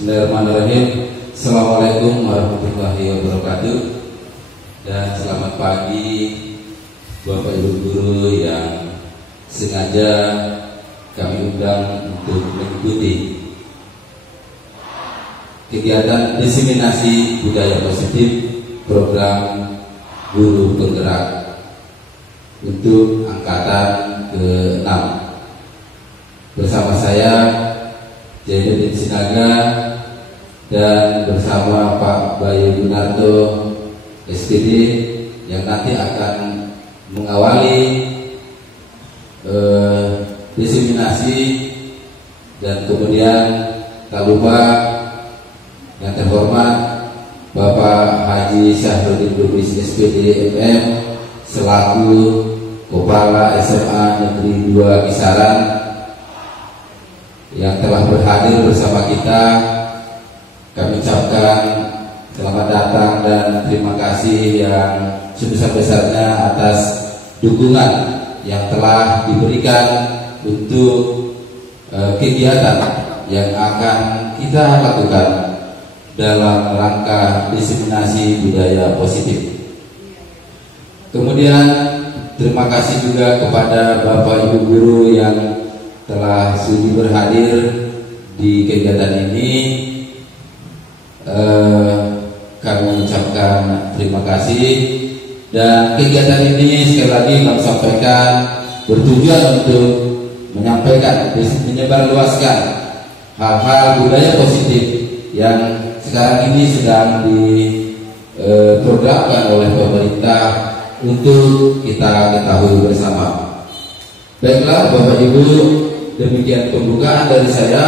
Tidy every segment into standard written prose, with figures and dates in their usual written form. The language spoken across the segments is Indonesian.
Bismillahirrahmanirrahim. Assalamualaikum warahmatullahi wabarakatuh. Dan selamat pagi Bapak Ibu guru yang sengaja kami undang untuk mengikuti kegiatan diseminasi budaya positif program guru penggerak untuk angkatan ke-6. Bersama saya Jainuddin Sinaga dan bersama Pak Bayu Gunarto SPD yang nanti akan mengawali diseminasi, dan kemudian tak lupa yang terhormat Bapak Haji Syahrudin Lubis SPD MM selaku Kepala SMA Negeri 2 Kisaran yang telah berhadir bersama kita. Kami ucapkan selamat datang dan terima kasih yang sebesar-besarnya atas dukungan yang telah diberikan untuk kegiatan yang akan kita lakukan dalam rangka diseminasi budaya positif. Kemudian terima kasih juga kepada Bapak Ibu guru yang telah sudi berhadir di kegiatan ini. Kami ucapkan terima kasih, dan kegiatan ini sekali lagi kami sampaikan bertujuan untuk menyampaikan, menyebarluaskan hal-hal budaya positif yang sekarang ini sedang diprogramkan oleh pemerintah untuk kita ketahui bersama. Baiklah Bapak Ibu, demikian pembukaan dari saya.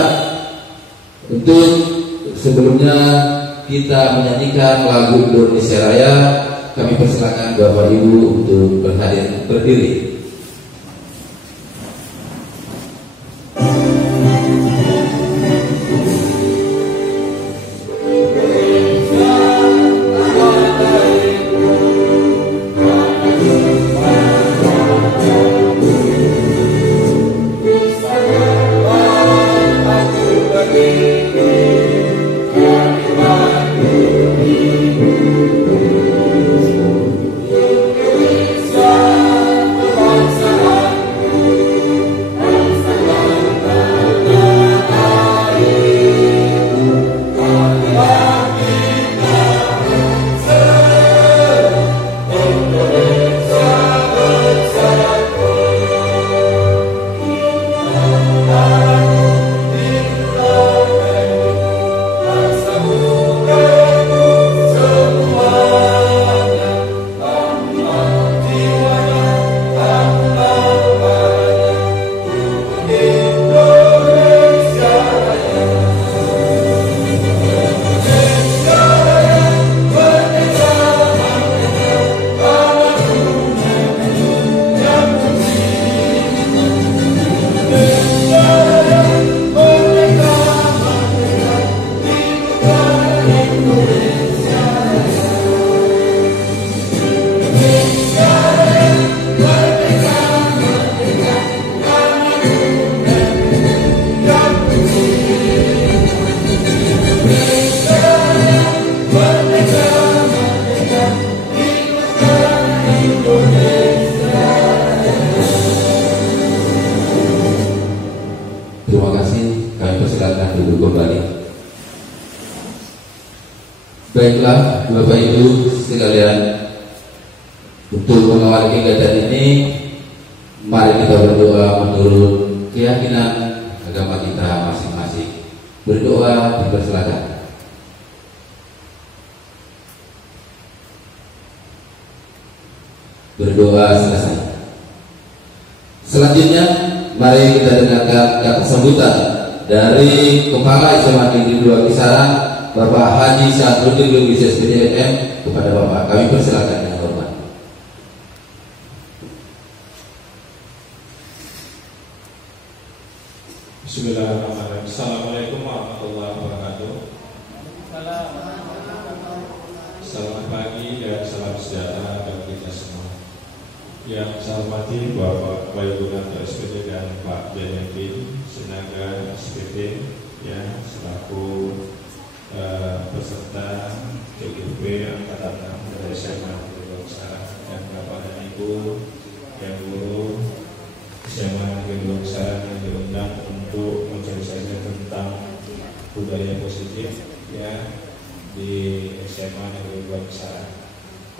Untuk sebelumnya kita menyanyikan lagu Indonesia Raya, kami persilakan Bapak Ibu untuk berdiri. Baiklah Bapak Ibu sekalian, untuk mengawali kegiatan ini, mari kita berdoa menurut keyakinan agama kita masing-masing. Berdoa dipersilakan. Berdoa selesai. Selanjutnya mari kita dengarkan kata sambutan dari Kepala SMA Negeri 2 Kisaran, Bapak Haji Syahrudin Lubis SPD MM. Kepada Bapak kami persilakan dengan hormat. Bismillahirrahmanirrahim. Assalamualaikum warahmatullahi wabarakatuh. Selamat pagi dan salam sejahtera bagi kita semua. Yang saya hormati Bapak Bayu Gunarto SPD dan Pak Jainuddin Sinaga SPD, ya, selaku peserta CGP Angkatan 6 dari SMA Negeri Longsara dan Bapak dan Ibu yang guru SMA Negeri Longsara yang diundang untuk mencari tentang budaya positif ya di SMA Negeri Longsara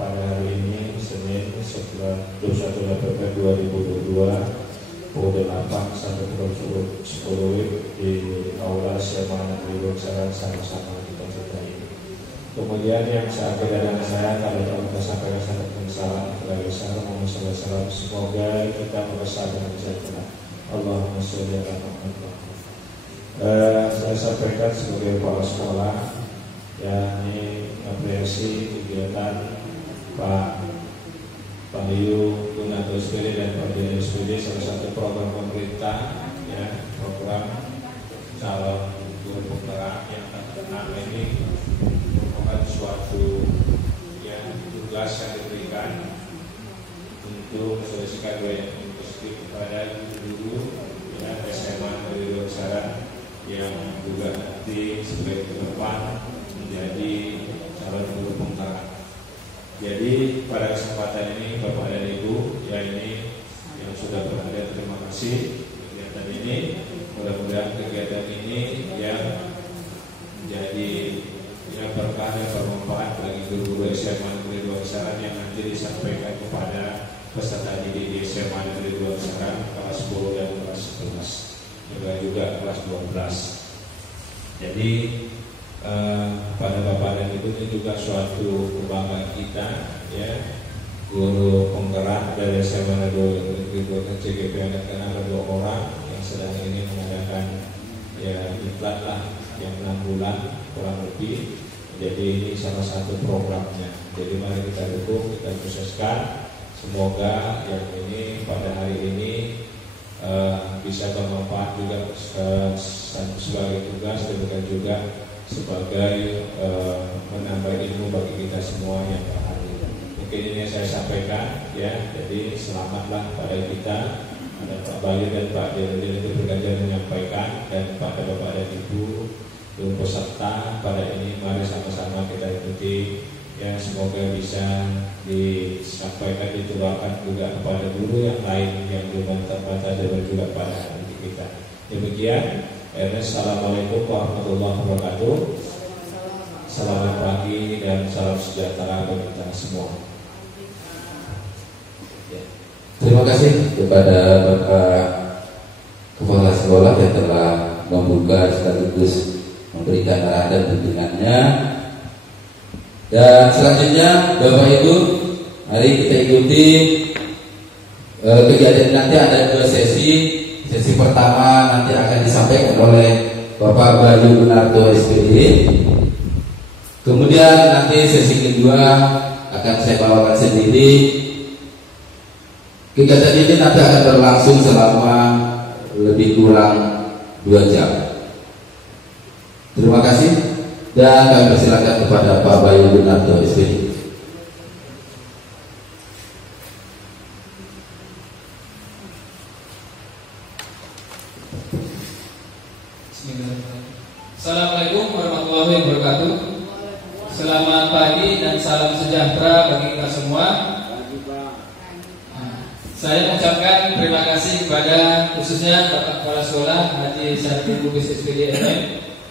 pada hari ini Senin 21 November 2022 pukul 8 sampai pukul 10 di Aula SMA Negeri Longsara sama-sama kita ceritakan. Kemudian yang saat kedatangan saya kalau kita sampaikan salam kepada besar Muhammad SAW, semoga kita bersama dengan sejahtera. Allahumma sholli ala Muhammad. Saya sampaikan sebagai kepala sekolah yang ini apresiasi kegiatan Pak Bayu Gunato SPD dan Pak Jaya SPD, salah satu program pemerintah ya, program calon guru penggerak yang terkenal ini merupakan suatu ya, tugas yang diberikan untuk mensosialisasikan budaya positif kepada guru ya, SMA Negeri Longsara yang juga nanti sebagai ke depan menjadi calon guru penggerak. Jadi pada kesempatan ini Bapak dan Ibu ya ini yang sudah berada, terima kasih kegiatan ini. Mudah-mudahan kegiatan ini yang menjadi ya, berkah dan bermanfaat bagi guru-guru SMA Negeri Longsara yang nanti disampaikan kepada peserta didik di SMA Negeri Longsara kelas 10 dan kelas 11 juga kelas 12. Jadi pada Bapak dan Ibu ini juga suatu kebanggaan kita ya, guru penggerak dari SMA Negeri CGP karena ada 2 orang yang sedang ini mengadakan ya iklan lah yang 6 bulan kurang lebih. Jadi ini salah satu programnya. Jadi mari kita dukung, kita sukseskan. Semoga yang ini pada hari ini bisa bermanfaat juga sebagai tugas dan juga sebagai menambah ilmu bagi kita semua yang berhadir. Mungkin ini saya sampaikan ya. Jadi selamatlah pada kita, ada Pak Bayu dan Pak Dirjen itu bergantian menyampaikan, dan pada Bapak dan Ibu guru peserta pada ini mari sama-sama kita ikuti ya. Semoga bisa disampaikan, ditularkan juga kepada guru yang lain yang belum terbatas dan juga pada adik kita. Demikian. Assalamualaikum warahmatullahi wabarakatuh. Selamat pagi dan salam sejahtera bagi kita semua. Terima kasih kepada Bapak Kepala Sekolah yang telah membuka sekaligus memberikan arahan dan bimbingannya. Dan selanjutnya Bapak Ibu, mari kita ikuti kegiatan nanti ada 2 sesi. Sesi pertama nanti akan disampaikan oleh Bapak Bayu Gunarto SPD. Kemudian nanti sesi kedua akan saya bawakan sendiri. Kegiatan ini nanti akan berlangsung selama lebih kurang 2 jam. Terima kasih dan kami persilakan kepada Pak Bayu Gunarto SPD. Assalamualaikum warahmatullahi wabarakatuh. Selamat pagi dan salam sejahtera bagi kita semua. Saya mengucapkan terima kasih kepada khususnya Bapak Kepala Sekolah Haji Syarifin Lubis SPD MM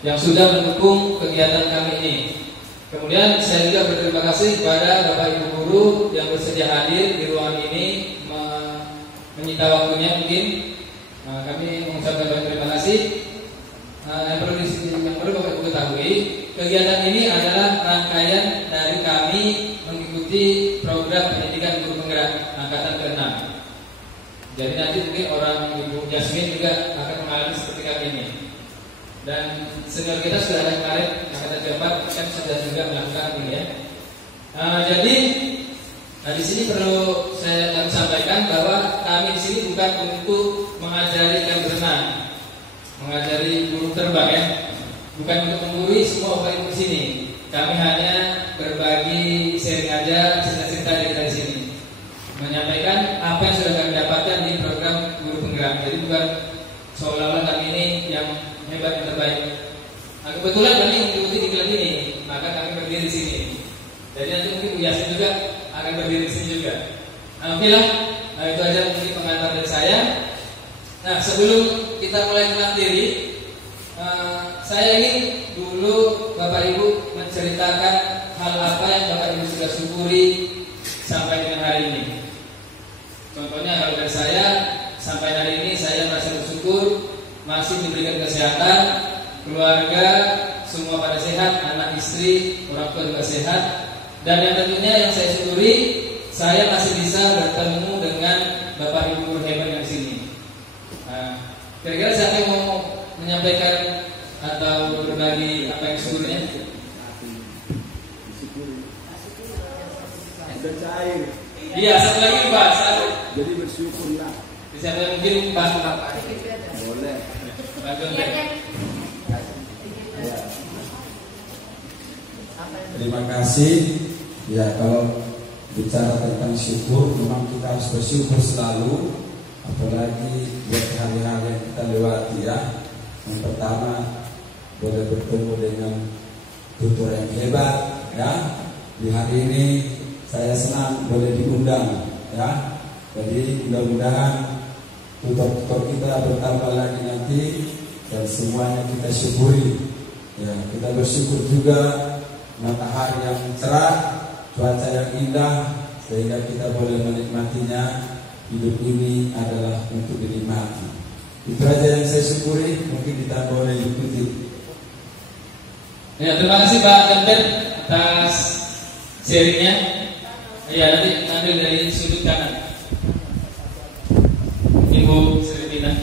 yang sudah mendukung kegiatan kami ini. Kemudian saya juga berterima kasih kepada Bapak Ibu guru yang bersedia hadir di ruangan ini menyita waktunya mungkin. Kami mengucapkan banyak terima kasih. Yang perlu Bapak Ibu ketahui, kegiatan ini adalah rangkaian dari kami mengikuti program pendidikan guru penggerak angkatan ke-6. Jadi nanti mungkin orang Ibu Jasmine juga akan mengalami seperti kami ini. Dan senior kita sudah ada kemarin angkatan ke-4 kan sudah juga melakukan ini ya. Jadi di sini perlu saya sampaikan bahwa kami di sini bukan untuk mengajari ikan berenang, mengajari burung terbang ya, bukan untuk menggurui semua Bapak Ibu di sini. Kami hanya berbagi sharing aja cerita-cerita dari sini, menyampaikan apa yang sudah kami dapatkan di program guru penggerak. Jadi bukan seolah-olah kami ini yang hebat, yang terbaik. Nah, kebetulan kami mengikuti iklan ini Yasin juga akan berdiri di sini juga. Nah, oke lah. Nah, itu aja mungkin pengantar dari saya. Nah, sebelum kita mulai ke materi, saya ingin dulu Bapak Ibu menceritakan hal apa yang Bapak Ibu sudah syukuri sampai dengan hari ini. Contohnya kalau dari saya, sampai hari ini saya merasa bersyukur masih diberikan kesehatan, keluarga semua pada sehat, anak istri, orang tua juga sehat. Dan yang tentunya yang saya syukuri, saya masih bisa bertemu dengan Bapak Ibu guru hebat yang di sini. Nah, kira-kira siapa yang mau menyampaikan atau berbagi apa yang syukurnya? Sudah cair. Iya, satu lagi Pak. Jadi bersyukurlah. Siapa yang mungkin bantu Bapak? Boleh. Bantu. Terima kasih. Ya, kalau bicara tentang syukur, memang kita harus bersyukur selalu, apalagi buat hari-hari yang kita lewati ya. Yang pertama, boleh bertemu dengan tutor yang hebat ya. Di hari ini saya senang boleh diundang ya. Jadi mudah-mudahan tutor-tutor kita bertambah lagi nanti dan semuanya kita syukuri. Ya, kita bersyukur juga matahari yang cerah, cuaca yang indah, sehingga kita boleh menikmatinya. Hidup ini adalah untuk dinikmati. Itu aja yang saya syukuri. Mungkin ditambah oleh Ibu Putih. Ya, terima kasih Pak Kemper atas sharingnya. Ya, nanti ambil dari sudut kanan. Ibu Selina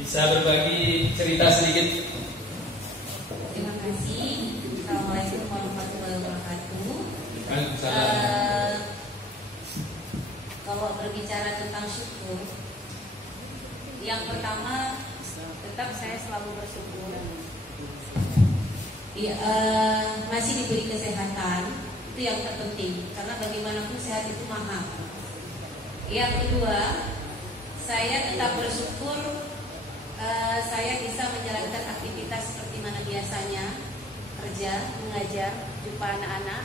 bisa berbagi cerita sedikit. Terima kasih. Assalamualaikum warahmatullahi wabarakatuh. Kalau berbicara tentang syukur, yang pertama tetap saya selalu bersyukur. Masih diberi kesehatan, itu yang terpenting. Karena bagaimanapun sehat itu mahal. Yang kedua, saya tetap bersyukur saya bisa menjalankan aktivitas seperti mana biasanya, kerja, mengajar, jumpa anak-anak.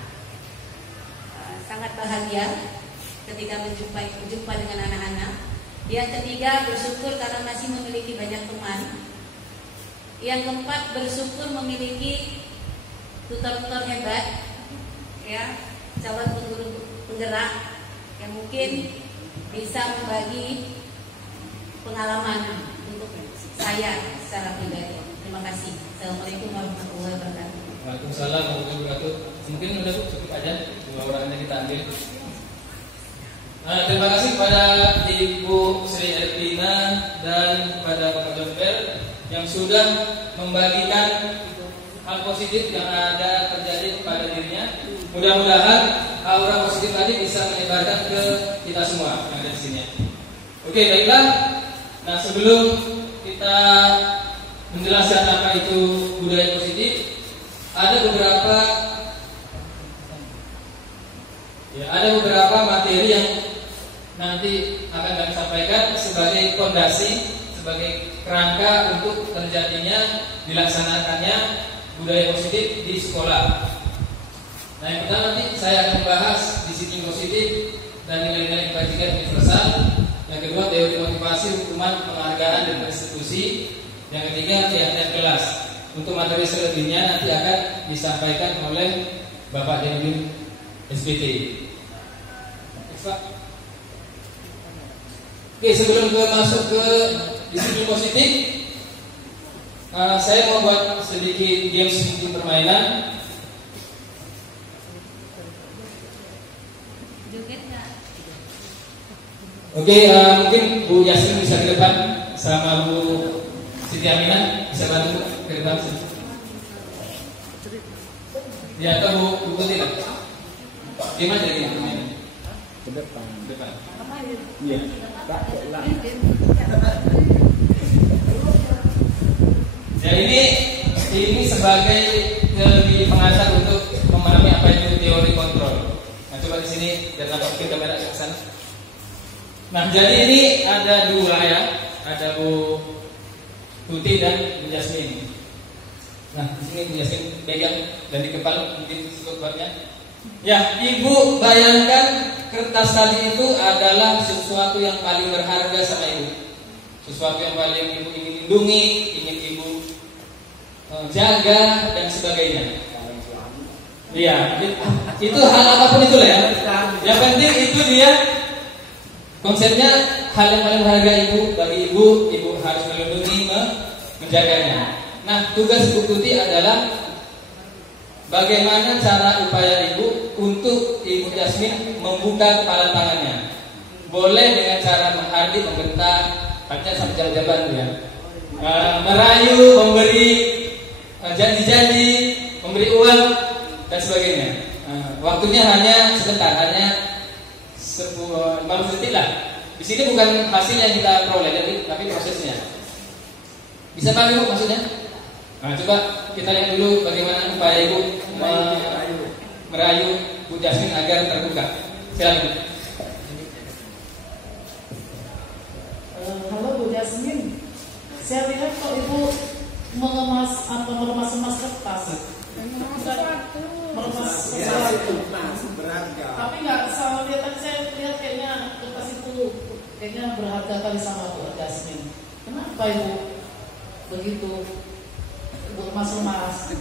Sangat bahagia ketika berjumpa dengan anak-anak. Yang ketiga, bersyukur karena masih memiliki banyak teman. Yang keempat, bersyukur memiliki tutor-tutor hebat, ya, calon pengurus penggerak yang mungkin bisa membagi pengalaman untuk saya secara pribadi. Terima kasih. Assalamualaikum warahmatullahi wabarakatuh. Waalaikumsalam warahmatullahi wabarakatuh. Mungkin udah cukup aja 2 orangnya kita ambil. Terima kasih kepada Ibu Sri Erlina dan kepada Bapak Jonfer yang sudah membagikan hal positif yang ada terjadi pada dirinya. Mudah-mudahan aura positif tadi bisa menyebarkan ke kita semua yang ada di sini. Oke, baiklah. Nah, sebelum kita menjelaskan apa itu budaya positif, ada beberapa materi yang nanti akan kami sampaikan sebagai fondasi, sebagai kerangka untuk terjadinya dilaksanakannya budaya positif di sekolah. Nah, yang pertama nanti saya akan membahas disiplin positif dan nilai-nilai kebajikan universal. Yang kedua, teori motivasi, hukuman, penghargaan dan restitusi. Yang ketiga, kegiatan kelas. Untuk materi selebihnya nanti akan disampaikan oleh Bapak Denudin SPT. Oke, sebelum masuk ke disiplin positif, saya mau buat sedikit games mungkin permainan. Oke, mungkin Bu Yasin bisa ke depan sama Bu Siti Aminah bisa bantu ke depan sini. Ya, atau Bu Putih lah. Gimana jadi permainan? Ke depan. Depan. Iya. Tak lah. Ya, ini sebagai teori pengantar untuk memahami apa itu teori kontrol. Nah, coba di sini dan nampakkan kamera ke sana. Nah, jadi ini ada 2 ya, ada Bu Tuti dan Bu Jasmine. Nah, di sini Bu Jasmine pegang dan di kepala mungkin cukup kuatnya. Ya, Ibu bayangkan kertas tadi itu adalah sesuatu yang paling berharga sama Ibu. Sesuatu yang paling Ibu ingin lindungi, ingin Ibu jaga dan sebagainya. Iya, itu hal apapun itulah ya. Yang penting itu dia konsepnya hal yang paling berharga bagi Ibu harus melindungi, menjaganya. Nah, tugas Ibu Tuti adalah bagaimana cara upaya Ibu untuk Ibu Jasmine membuka kepala tangannya. Boleh dengan cara menghardik, membentak, pacar sampai jalan-jalan ya. Merayu, memberi janji-janji, memberi uang dan sebagainya. Waktunya hanya sebentar, hanya 15 detik lah. Di sini bukan hasilnya yang kita peroleh, tapi prosesnya. Bisa paham Ibu maksudnya? Nah, coba kita lihat dulu bagaimana upaya Ibu merayu Bu Jasmine agar terbuka. Silakan. Halo Bu Jasmine, saya lihat kok Ibu meremas kertas. Meremas kertas itu. Tapi nggak sama lihat tadi saya lihat kayaknya kertas itu kayaknya berharga kali sama Bu Jasmine. Kenapa Ibu begitu remas-remas?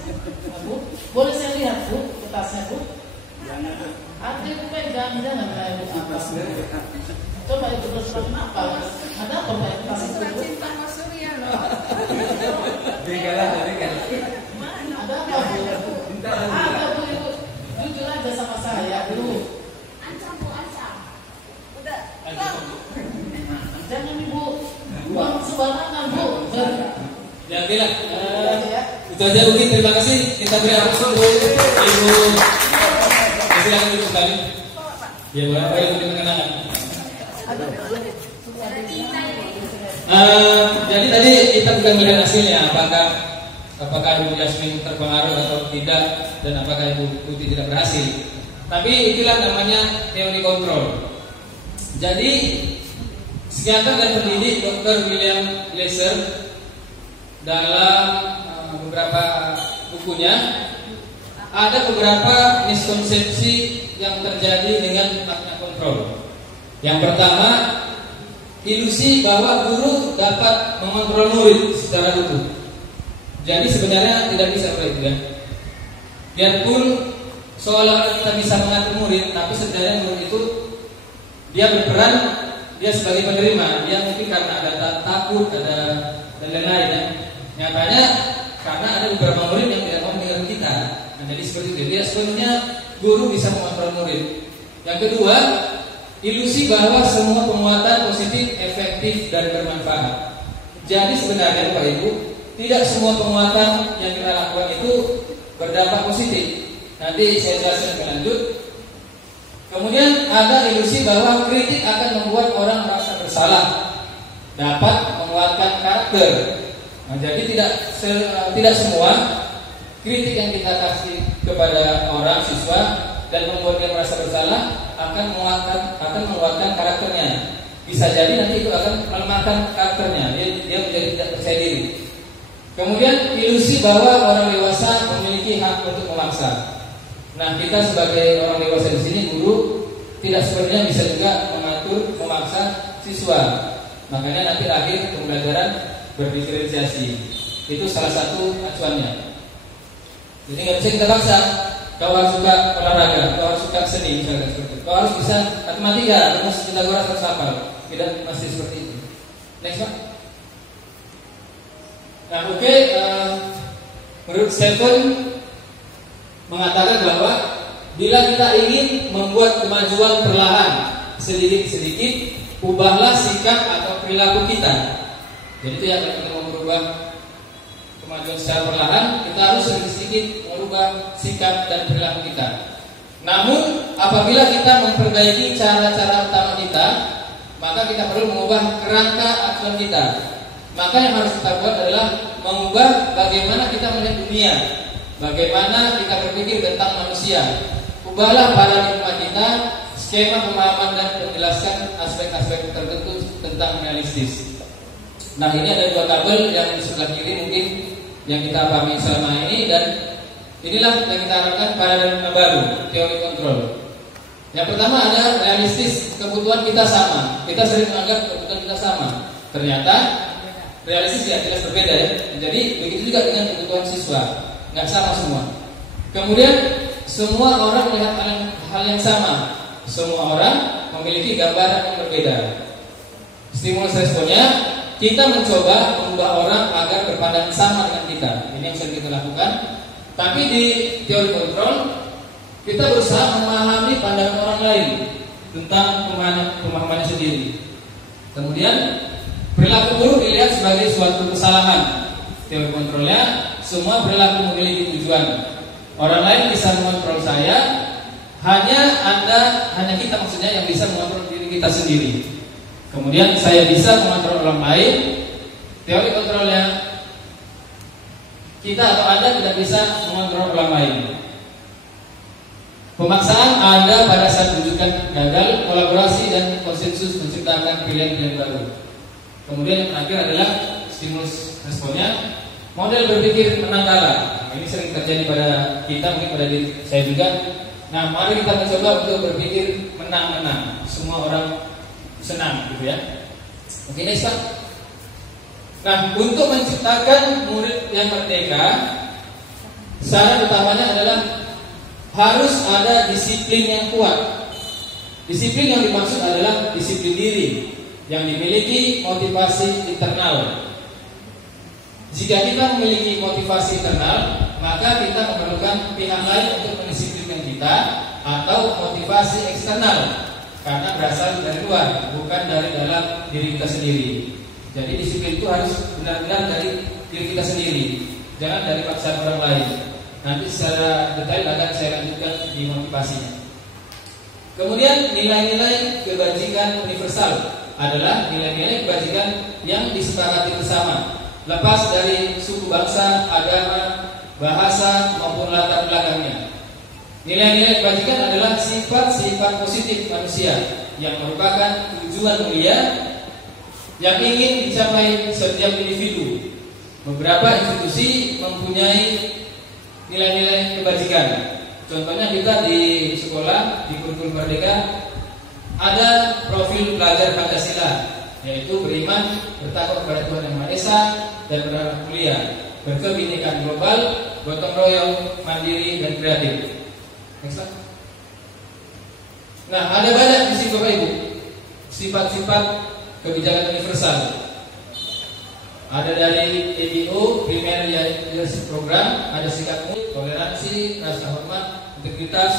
Bu, boleh saya lihat Bu kertasnya Bu? Ada Ibu pegang, jangan kayak Bu apa? Coba Ibu terus kenapa? Ada apa Pak kertas itu Bu? Cinta Mas Surya loh. Ada apa Bu? Ada Bu Ibu, jujur aja sama saya Bu. Ancam Bu, ancam. Udah. Jangan Ibu buang sembarangan Bu. Ya, bilang. Itu aja Bu, terima kasih. Kita beri aplaus untuk Ibu. Silakan dulu kembali. Ya, boleh diperkenalkan. Jadi tadi kita bukan melihat hasilnya, apakah Ibu Jasmine terpengaruh atau tidak, dan apakah Ibu Tuti tidak berhasil. Tapi itulah namanya teori kontrol. Jadi psikiater dan pendidik Dr. William Glasser dalam beberapa bukunya ada beberapa miskonsepsi yang terjadi dengan makna kontrol. Yang pertama, ilusi bahwa guru dapat mengontrol murid secara utuh. Jadi sebenarnya tidak bisa seperti itu ya. Biarpun seolah-olah kita bisa mengatur murid, tapi sebenarnya murid itu dia berperan, dia sebagai penerima. Dia mungkin karena ada takut, ada dan lain-lain ya. Nyatanya karena ada beberapa murid yang tidak mau mendengar kita. Nah, jadi seperti itu. Dia sebenarnya guru bisa mengontrol murid. Yang kedua, ilusi bahwa semua penguatan positif, efektif dan bermanfaat. Jadi sebenarnya Bapak Ibu, tidak semua penguatan yang kita lakukan itu berdampak positif. Nanti saya jelaskan lebih lanjut. Kemudian ada ilusi bahwa kritik akan membuat orang merasa bersalah, dapat menguatkan karakter. Nah, jadi tidak semua kritik yang kita kasih kepada orang siswa dan membuat dia merasa bersalah akan menguatkan karakternya. Bisa jadi nanti itu akan melemahkan karakternya. Dia menjadi tidak percaya diri. Kemudian ilusi bahwa orang dewasa memiliki hak untuk memaksa. Nah, kita sebagai orang dewasa di sini, guru, tidak sebenarnya bisa juga mengatur, memaksa siswa. Makanya nanti akhir pembelajaran berdiferensiasi. Itu salah satu acuannya. Jadi nggak bisa kita paksa. Kau harus suka olahraga, kau harus suka seni misalnya seperti itu. Kau harus bisa matematika, rumus Pythagoras harus hafal. Tidak mesti seperti itu. Next Pak. Nah, oke. Menurut Stephen mengatakan bahwa bila kita ingin membuat kemajuan perlahan, sedikit-sedikit, ubahlah sikap atau perilaku kita. Jadi itu yang kita mau berubah kemajuan secara perlahan, kita harus sedikit-sedikit merubah sikap dan perilaku kita. Namun apabila kita memperbaiki cara-cara utama kita, maka kita perlu mengubah kerangka acuan kita. Maka yang harus kita buat adalah mengubah bagaimana kita melihat dunia, bagaimana kita berpikir tentang manusia. Ubahlah paradigma kita, skema pemahaman dan menjelaskan aspek-aspek tertentu tentang realistis. Nah, ini ada dua tabel yang di sebelah kiri mungkin yang kita pahami selama ini, dan Inilah yang kita harapkan paradigma baru teori kontrol. Yang pertama ada realistis, kebutuhan kita sama. Kita sering menganggap kebutuhan kita sama. Ternyata realistis ya jelas berbeda ya. Jadi begitu juga dengan kebutuhan siswa, nggak sama semua. Kemudian semua orang melihat hal yang sama. Semua orang memiliki gambaran yang berbeda. Stimulus responnya kita mencoba mengubah orang agar berpandangan sama dengan kita. Ini yang sering kita lakukan. Tapi di teori kontrol kita berusaha memahami pandangan orang lain tentang pemahamannya sendiri. Kemudian perilaku buruk dilihat sebagai suatu kesalahan. Teori kontrolnya semua perilaku memiliki tujuan. Orang lain bisa mengontrol saya, hanya kita maksudnya yang bisa mengontrol diri kita sendiri. Kemudian saya bisa mengontrol orang lain. Teori kontrolnya kita atau Anda tidak bisa mengontrol orang lain. Pemaksaan ada pada saat wujudkan gagal, kolaborasi dan konsensus menciptakan pilihan-pilihan baru. Kemudian yang terakhir adalah stimulus responnya, model berpikir menang kalah. Ini sering terjadi pada kita, mungkin pada diri saya juga. Nah, mari kita mencoba untuk berpikir menang-menang. Semua orang senang, gitu ya. Oke, next Pak. Nah, untuk menciptakan murid yang merdeka, syarat utamanya adalah harus ada disiplin yang kuat. Disiplin yang dimaksud adalah disiplin diri yang dimiliki motivasi internal. Jika kita memiliki motivasi internal, maka kita memerlukan pihak lain untuk mendisiplinkan kita, atau motivasi eksternal karena berasal dari luar, bukan dari dalam diri kita sendiri. Jadi disiplin itu harus benar-benar dari diri kita sendiri, jangan dari paksaan orang lain. Nanti secara detail akan saya lanjutkan di motivasinya. Kemudian nilai-nilai kebajikan universal adalah nilai-nilai kebajikan yang disepakati bersama, lepas dari suku, bangsa, agama, bahasa maupun latar belakangnya. Nilai-nilai kebajikan adalah sifat-sifat positif manusia yang merupakan tujuan mulia yang ingin dicapai setiap individu. Beberapa institusi mempunyai nilai-nilai kebajikan. Contohnya kita di sekolah, di kurikulum Merdeka ada profil pelajar Pancasila, yaitu beriman, bertakwa kepada Tuhan Yang Maha Esa, dan berharap mulia, berkebinekaan global, gotong royong, mandiri, dan kreatif. Next. Nah, ada banyak di sini Bapak Ibu sifat-sifat kebijakan universal. Ada dari EDO, Primary Leadership Program, ada sikap mulia, toleransi, rasa hormat, integritas,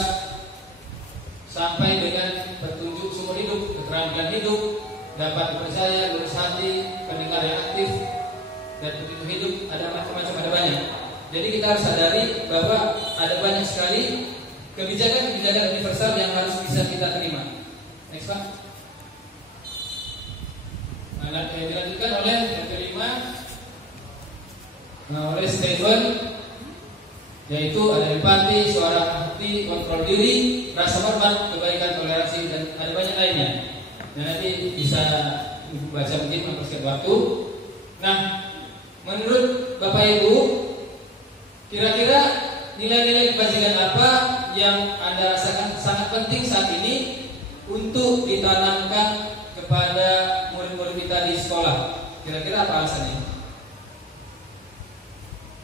sampai dengan petunjuk seumur hidup, keterampilan hidup, dapat dipercaya, lurus hati, pendengar yang aktif, dan petunjuk hidup. Ada macam-macam, ada banyak. Jadi kita harus sadari bahwa ada banyak sekali kebijakan-kebijakan universal yang harus bisa kita terima. Next Pak. Nah, dilanjutkan oleh yang kelima, oleh Stephen, yaitu ada empati, suara hati, kontrol diri, rasa hormat, kebaikan, toleransi, dan ada banyak lainnya. Dan nanti bisa baca mungkin mempersingkat waktu. Nah, menurut Bapak Ibu, kira-kira nilai-nilai kebajikan apa yang Anda rasakan sangat penting saat ini untuk ditanamkan kepada murid-murid kita di sekolah? Kira-kira apa alasannya?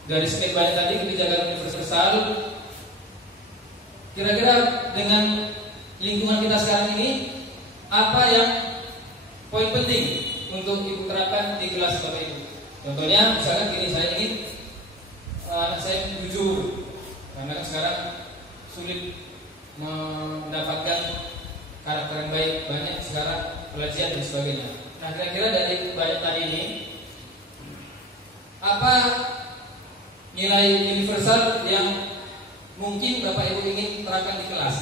Dari sekian banyak tadi kebijakan universal, kira-kira dengan lingkungan kita sekarang ini, apa yang poin penting untuk Ibu terapkan di kelas Bapak Ibu? Contohnya, misalkan gini, saya ingin anak saya jujur, karena sekarang sulit mendapatkan karakter yang baik, banyak sekarang pelecehan dan sebagainya. Nah, kira-kira dari banyak tadi ini, apa nilai universal yang mungkin Bapak Ibu ingin terapkan di kelas?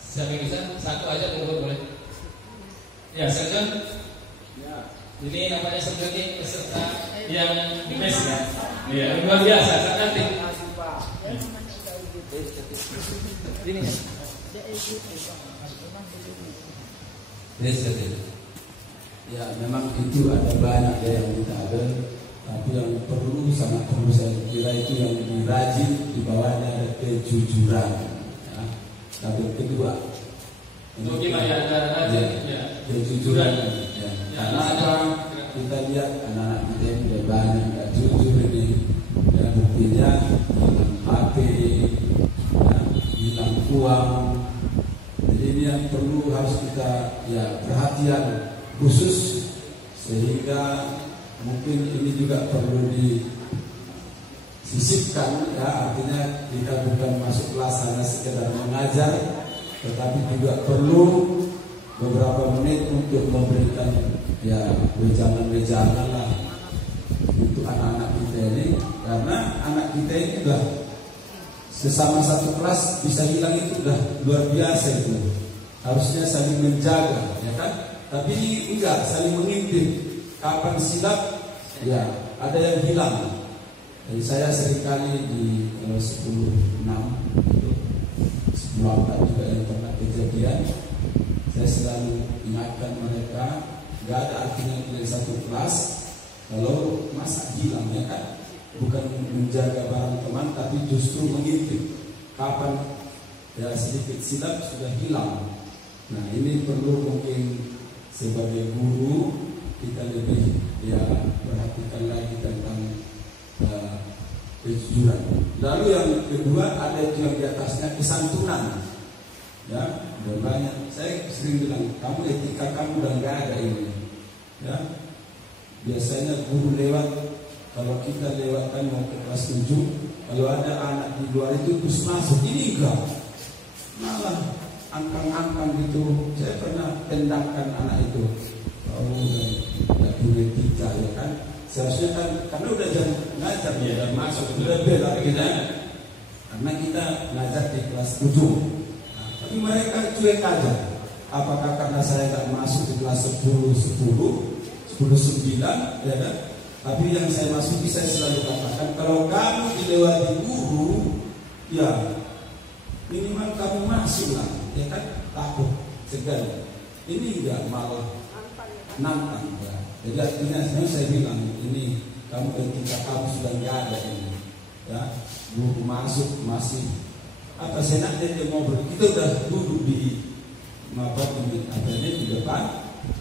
Siapa yang bisa? Satu aja boleh. Ya, Serjon. Ya. Ini namanya Serjon ini peserta yang di mes ya. Iya, luar biasa, sangat cantik. Ini. Ya, memang itu ada banyak yang kita ada. Tapi yang sangat perlu saya kira itu yang lebih rajin, di bawahnya ada kejujuran. Ya. Tapi kedua, kejujuran. Ya. Karena apa? Kita lihat anak-anak kita yang udah banyak nggak jujur ini. Ya, buktinya hilang HP, ya, hilang uang. Jadi ini yang perlu harus kita perhatian khusus, sehingga mungkin ini juga perlu disisipkan, ya, artinya kita bukan masuk kelas hanya sekedar mengajar, tetapi juga perlu beberapa menit untuk memberikan wejangan-wejangan lah untuk anak-anak kita ini, karena anak kita ini udah sesama satu kelas bisa hilang itu udah luar biasa itu. Harusnya saling menjaga, ya kan? Tapi enggak, saling mengintip. Kapan silap, ya ada yang hilang. Jadi saya seringkali di 10.6 itu 10.4 juga yang pernah kejadian. Saya selalu ingatkan mereka, nggak ada artinya dari satu kelas kalau masa hilang, ya kan? Bukan menjaga barang teman, tapi justru mengintip. Kapan sedikit silap sudah hilang. Nah ini perlu mungkin sebagai guru kita lebih perhatikan lagi tentang kejujuran. Lalu yang kedua ada itu yang di atasnya, kesantunan. Ya, udah banyak. Saya sering bilang, kamu etika kamu udah nggak ada ini. Ya, biasanya guru lewat, kalau kita lewatkan mau ke kelas 7, kalau ada anak di luar itu terus masuk, ini enggak, malah angkang-angkang gitu. Saya pernah tendangkan anak itu. Tidak punya etika, ya kan? Seharusnya kan, karena udah jam ngajar, ya, masuk, udah bela kita. Karena kita ngajar di kelas 7. Tapi mereka cuek aja. Apakah karena saya nggak masuk di kelas 10-9, ya kan? Tapi yang saya masuki, saya selalu katakan, kalau kamu dilewati guru, ya minimal kamu masuk lah, ya kan? Takut, segan. Ini enggak, malah nantang, ya. Jadi artinya saya bilang, ini kamu ketika kamu sudah nggak ada ini, ya, guru masuk masih apa senaknya dia ngobrol, kita udah duduk di di depan,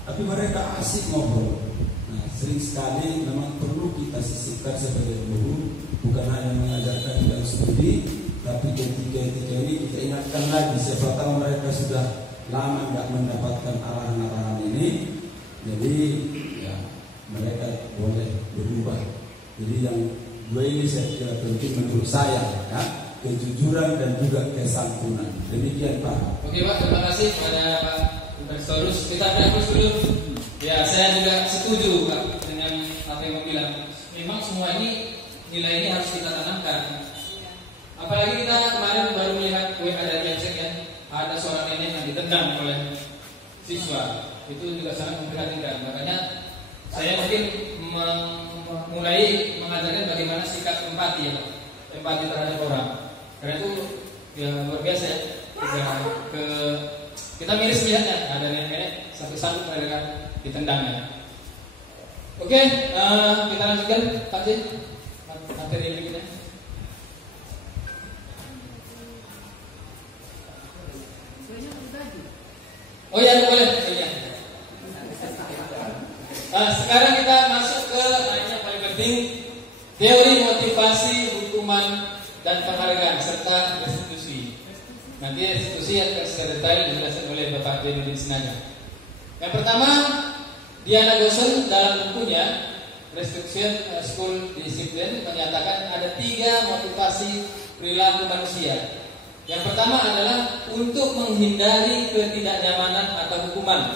tapi mereka asik ngobrol. Nah, sering sekali memang perlu kita sisipkan sebagai guru, bukan hanya mengajarkan bidang studi, tapi ketika ini kita ingatkan lagi. Siapa tahu mereka sudah lama nggak mendapatkan arahan-arahan ini, jadi ya mereka boleh berubah. Jadi yang dua ini saya kira penting menurut saya, ya. Kejujuran dan juga kesantunan. Demikian Pak. Oke Pak, terima kasih kepada Pak Investorus. Kita fokus dulu. Ya, saya juga setuju Pak dengan apa yang bilang. Memang semua ini nilai ini harus kita tanamkan. Apalagi kita kemarin baru melihat WA dari Jackson, ya, ada seorang nenek yang ditendang oleh siswa. Itu juga sangat memprihatinkan. Makanya saya mungkin mulai mengajarkan bagaimana sikap empati, ya Pak. Empati terhadap orang. Karena itu ya luar biasa, ya. Kita miris lihatnya ada nenek satu-satu mereka ditendangnya. Oke, kita lanjutkan materi berikutnya. Oh ya, boleh. Sekarang kita masuk ke yang paling penting, teori motivasi, hukuman dan penghargaan serta restitusi. Nanti restitusi akan secara detail dijelaskan oleh Bapak Benudin Sinaga. Yang pertama, Diana Gosson dalam bukunya Restriction School Discipline menyatakan ada 3 motivasi perilaku manusia. Yang pertama adalah untuk menghindari ketidaknyamanan atau hukuman.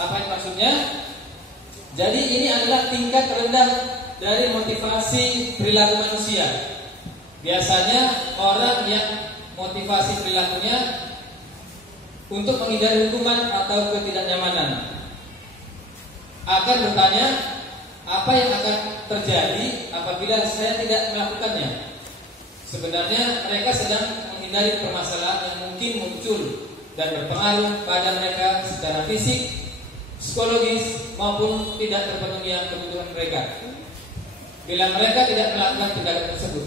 Apa yang maksudnya? Jadi ini adalah tingkat rendah dari motivasi perilaku manusia. Biasanya orang yang motivasi perilakunya untuk menghindari hukuman atau ketidaknyamanan akan bertanya, apa yang akan terjadi apabila saya tidak melakukannya? Sebenarnya mereka sedang menghindari permasalahan yang mungkin muncul dan berpengaruh pada mereka secara fisik, psikologis maupun tidak terpenuhinya kebutuhan mereka. bila mereka tidak melakukan tindakan tersebut.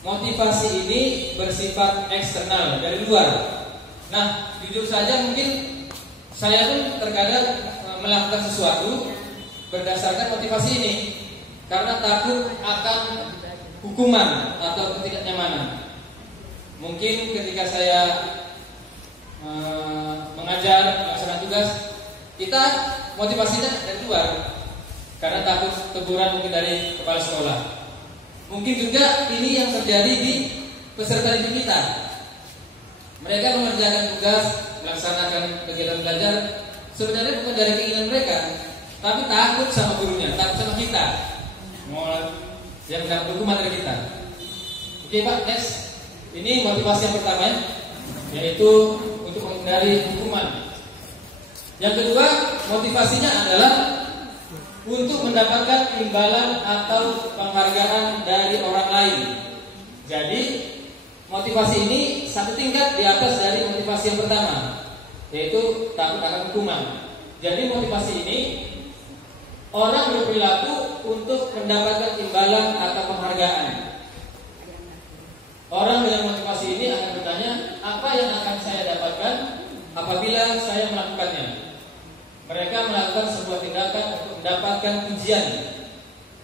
Motivasi ini bersifat eksternal, dari luar. Nah, jujur saja mungkin saya pun terkadang melakukan sesuatu berdasarkan motivasi ini karena takut akan hukuman atau ketidaknyamanan. Mungkin ketika saya mengajar, melaksanakan tugas, kita motivasinya dari luar karena takut teguran mungkin dari kepala sekolah. Mungkin juga ini yang terjadi di peserta didik kita. Mereka mengerjakan tugas, melaksanakan kegiatan belajar sebenarnya bukan dari keinginan mereka, tapi takut sama gurunya, takut sama kita, mau yang mendapat hukuman dari kita. Oke Pak, next. Ini motivasi yang pertama, yaitu untuk menghindari hukuman. Yang kedua, motivasinya adalah untuk mendapatkan imbalan atau penghargaan dari orang lain. Jadi motivasi ini satu tingkat di atas dari motivasi yang pertama, yaitu takut akan hukuman. Jadi motivasi ini orang berperilaku untuk mendapatkan imbalan atau penghargaan. Orang dengan motivasi ini akan bertanya, apa yang akan saya dapatkan apabila saya melakukannya? Mereka melakukan sebuah tindakan untuk mendapatkan pujian.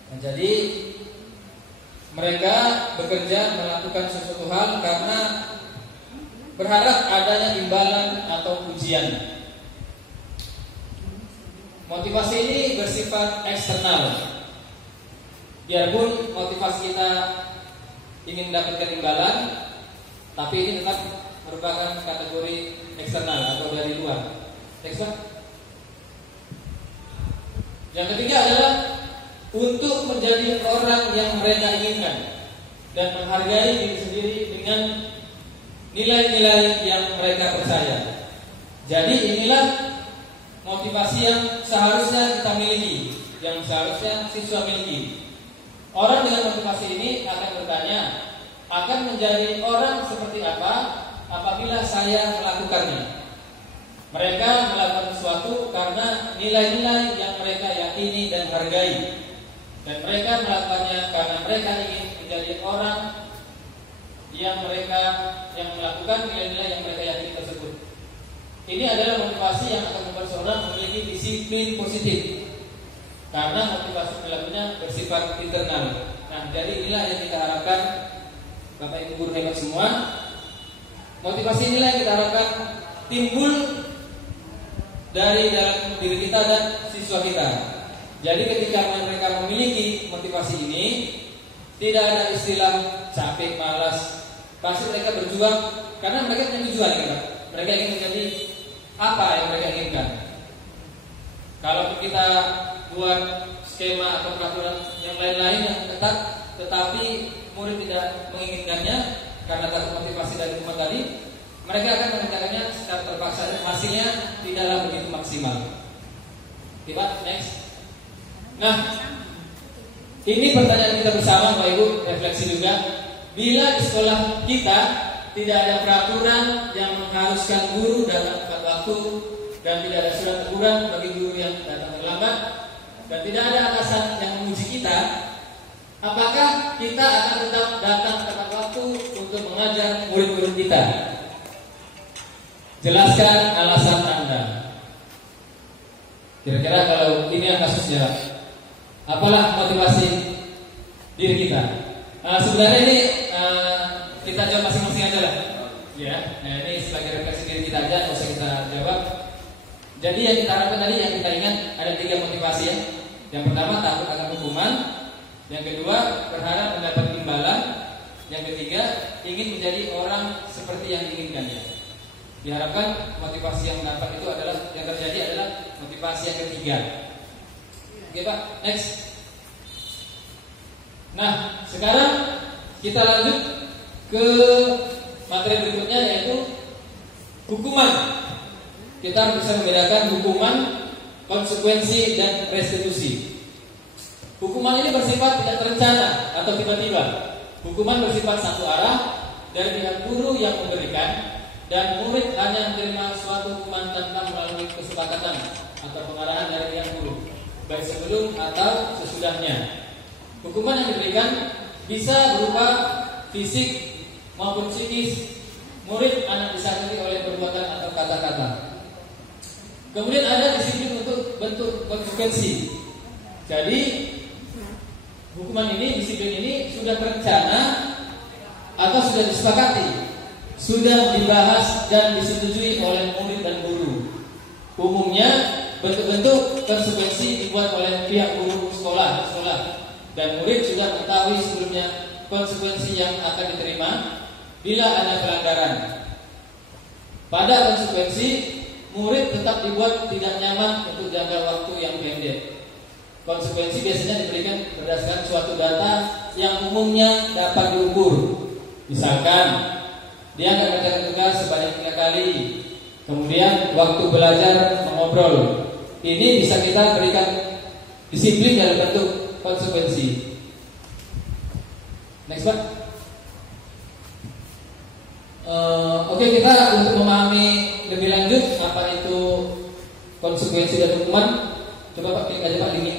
Nah, jadi mereka bekerja melakukan sesuatu hal karena berharap adanya imbalan atau pujian. Motivasi ini bersifat eksternal. Biarpun motivasi kita ingin mendapatkan imbalan, tapi ini tetap merupakan kategori eksternal atau dari luar. Next one. Yang ketiga adalah untuk menjadi orang yang mereka inginkan dan menghargai diri sendiri dengan nilai-nilai yang mereka percaya. Jadi inilah motivasi yang seharusnya kita miliki, yang seharusnya siswa miliki. Orang dengan motivasi ini akan bertanya, akan menjadi orang seperti apa apabila saya melakukannya. Mereka melakukan sesuatu karena nilai-nilai yang mereka yakini dan hargai. Dan mereka melakukannya karena mereka ingin menjadi orang yang melakukan nilai-nilai yang mereka yakini tersebut. Ini adalah motivasi yang akan membuat seorang memiliki disiplin positif. Karena motivasi perilakunya bersifat internal. Nah, jadi inilah yang kita harapkan, Bapak Ibu guru hebat semua. Motivasi inilah yang kita harapkan timbul dari dalam diri kita dan siswa kita. Jadi ketika mereka memiliki motivasi ini, tidak ada istilah capek, malas. Pasti mereka berjuang karena mereka punya tujuan, ya, Pak. Mereka ingin menjadi apa yang mereka inginkan. Kalau kita buat skema atau peraturan yang lain-lain yang ketat, tetapi murid tidak menginginkannya karena takut motivasi dari rumah tadi, mereka akan mengerjakannya secara terpaksa dan hasilnya tidaklah begitu maksimal. Oke Pak, next. Nah, ini pertanyaan kita bersama, Bapak Ibu, refleksi juga. Bila di sekolah kita tidak ada peraturan yang mengharuskan guru datang tepat waktu dan tidak ada surat teguran bagi guru yang datang terlambat dan tidak ada atasan yang menguji kita, apakah kita akan tetap datang tepat waktu untuk mengajar murid-murid kita? Jelaskan alasan Anda. Kira-kira kalau ini yang kasusnya, apalah motivasi diri kita? Sebenarnya ini kita jawab masing-masing aja lah. Ya, nah ini sebagai refleksi diri kita aja, nggak usah kita jawab. Jadi yang kita harapkan tadi, yang kita ingat ada 3 motivasi ya. Yang pertama takut akan hukuman, yang kedua berharap mendapat imbalan, yang ketiga ingin menjadi orang seperti yang diinginkannya. Diharapkan motivasi yang dapat itu adalah yang terjadi adalah motivasi yang ketiga. Oke Pak, next. Nah, sekarang kita lanjut ke materi berikutnya, yaitu hukuman. Kita bisa membedakan hukuman, konsekuensi, dan restitusi. Hukuman ini bersifat tidak terencana atau tiba-tiba. Hukuman bersifat satu arah dari pihak guru yang memberikan, dan murid hanya menerima suatu hukuman tanpa melalui kesepakatan atau pengarahan dari pihak guru, baik sebelum atau sesudahnya. Hukuman yang diberikan bisa berupa fisik maupun psikis. Murid anak disakiti oleh perbuatan atau kata-kata. Kemudian ada disiplin untuk bentuk konsekuensi. Jadi hukuman ini, disiplin ini sudah terencana atau sudah disepakati, sudah dibahas dan disetujui oleh murid dan guru. Umumnya bentuk-bentuk konsekuensi dibuat oleh pihak guru sekolah, dan murid sudah mengetahui sebelumnya konsekuensi yang akan diterima bila ada pelanggaran. Pada konsekuensi, murid tetap dibuat tidak nyaman untuk jangka waktu yang pendek. Konsekuensi biasanya diberikan berdasarkan suatu data yang umumnya dapat diukur. Misalkan, dia akan mengerjakan tugas sebanyak 3 kali. Kemudian waktu belajar mengobrol. Ini bisa kita berikan disiplin dalam bentuk konsekuensi. Next, Pak. Oke, kita untuk memahami lebih lanjut apa itu konsekuensi dan hukuman, coba Pak klik aja Pak linknya.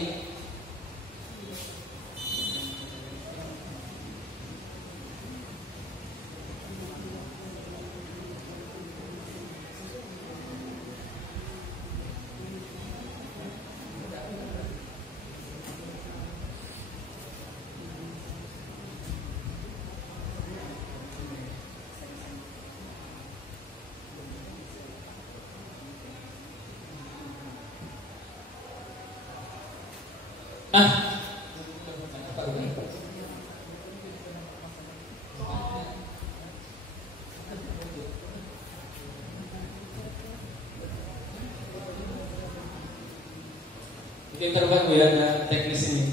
Mungkin terbantu ya ada teknis ini.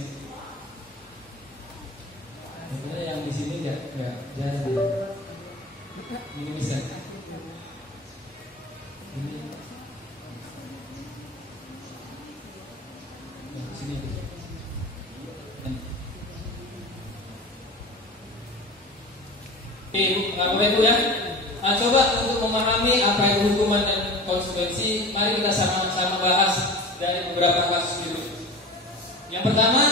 Sebenarnya yang di sini enggak jadi. Ini bisa. Ini. Sini. Oke, Bapak Ibu ya. Nah, coba untuk memahami apa itu hukuman dan konsekuensi, mari kita sama-sama bahas dari beberapa kasus berikut. Yang pertama,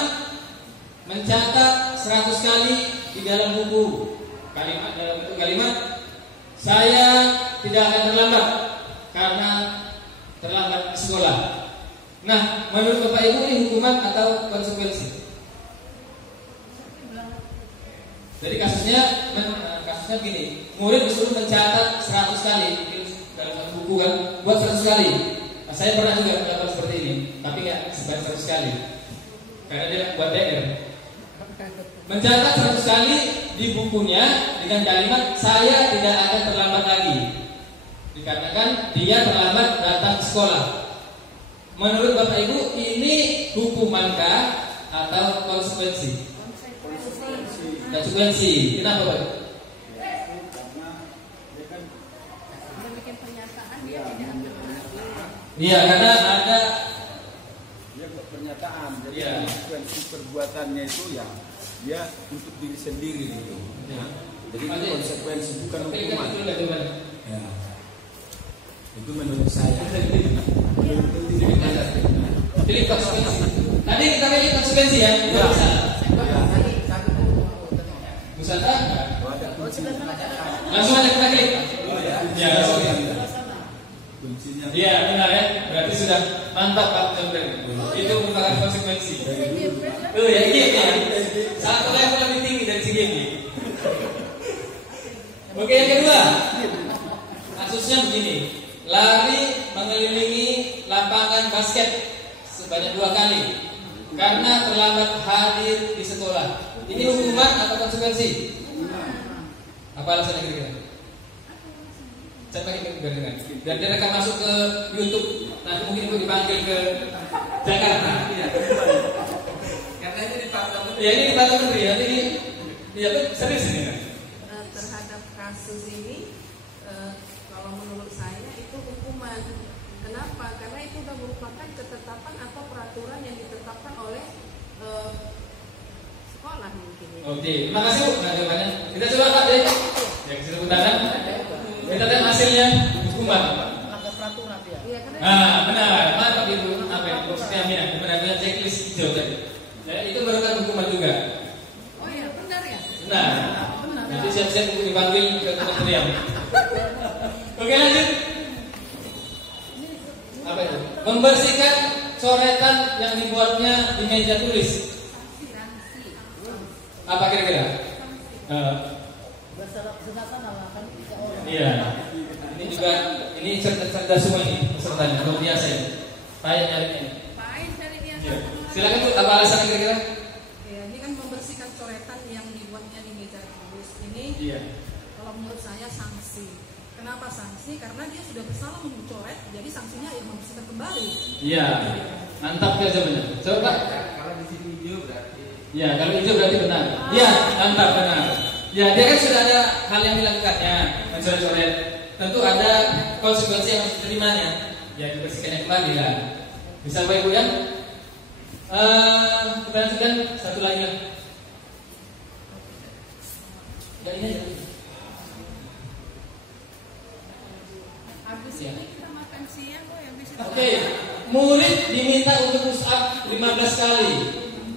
mencatat 100 kali di dalam buku dalam bentuk kalimat, saya tidak akan terlambat karena terlambat di sekolah. Nah, menurut Bapak Ibu ini hukuman atau konsekuensi? Jadi kasusnya gini, murid disuruh mencatat 100 kali dalam satu buku kan, buat 100 kali. Nah, saya pernah juga melakukan seperti ini, tapi nggak sebanyak 100 kali, karena dia buat DR. Mencatat 100 kali di bukunya dengan kalimat saya tidak akan terlambat lagi, dikarenakan dia terlambat datang sekolah. Menurut Bapak Ibu ini hukumankah atau konsekuensi? Konsekuensi. Kenapa Pak? Iya, karena ada pernyataan. Jadi ya, konsekuensi perbuatannya itu ya dia untuk diri sendiri gitu. Ya. Jadi itu konsekuensi bukan hukuman. Ya. Itu menurut saya. Pilih konsekuensi. Tadi kita pilih konsekuensi ya. Ya. Busana. Langsung aja kita klik. Ya, langsung. Iya benar ya, berarti sudah mantap Pak Jomber. Itu merupakan konsekuensi. Ya ini ya, satu level lebih tinggi dari si game. Oke, yang kedua, kasusnya begini, lari mengelilingi lapangan basket sebanyak 2 kali karena terlambat hadir di sekolah. Ini hukuman atau konsekuensi? Apa alasannya kira-kira? Saya pakai dengar. Dan dia akan masuk ke YouTube. Nanti mungkin itu dipanggil ke Jakarta. Ya. Karena ini di Pak Menteri. Ya ini di Pak Menteri ya. Ini ya serius ini. Terhadap kasus ini, kalau menurut saya itu hukuman. Kenapa? Karena itu sudah merupakan ketetapan atau peraturan yang ditetapkan oleh sekolah mungkin. Oke, terima kasih Bu. Jawabannya. Kita coba Pak deh. Ya kita tepuk tangan. Kita lihat hasilnya hukuman. Melanggar peraturan ya. Iya, karena Benar. Mantap Ibu. Apa yang maksudnya Amina? Benar-benar checklist hijau tadi. Ya, itu merupakan hukuman juga. Membersihkan coretan yang dibuatnya di meja tulis. Apa kira-kira? Iya. Ini juga ini cerdas semua ini pesertanya, luar biasa ini. Payah nyarinya ini. Payah nyarinya. Iya. Silakan Bu, apa alasannya kira-kira? Ya, ini kan membersihkan coretan yang dibuatnya di meja tulis. Ini Iya. kalau menurut saya sanksi. Kenapa sanksi? Karena dia sudah bersalah mencoret, jadi sanksinya yang membersihkan kembali. Iya. Mantap ya jawabannya. Coba. Kalau di sini hijau berarti. Ya, kalau hijau berarti benar. Iya, mantap benar. Ya, dia kan sudah ada hal yang dilakukannya, mencoret-coret. Tentu ada konsekuensi yang harus diterimanya. Ya, dibersihkannya kembali lah. Bisa Bapak Ibu ya? Pertanyaan sekian, satu lagi lah. Ya ini aja. Habis Ya. ini kita makan siang kok yang bisa. Oke, murid diminta untuk push up 15 kali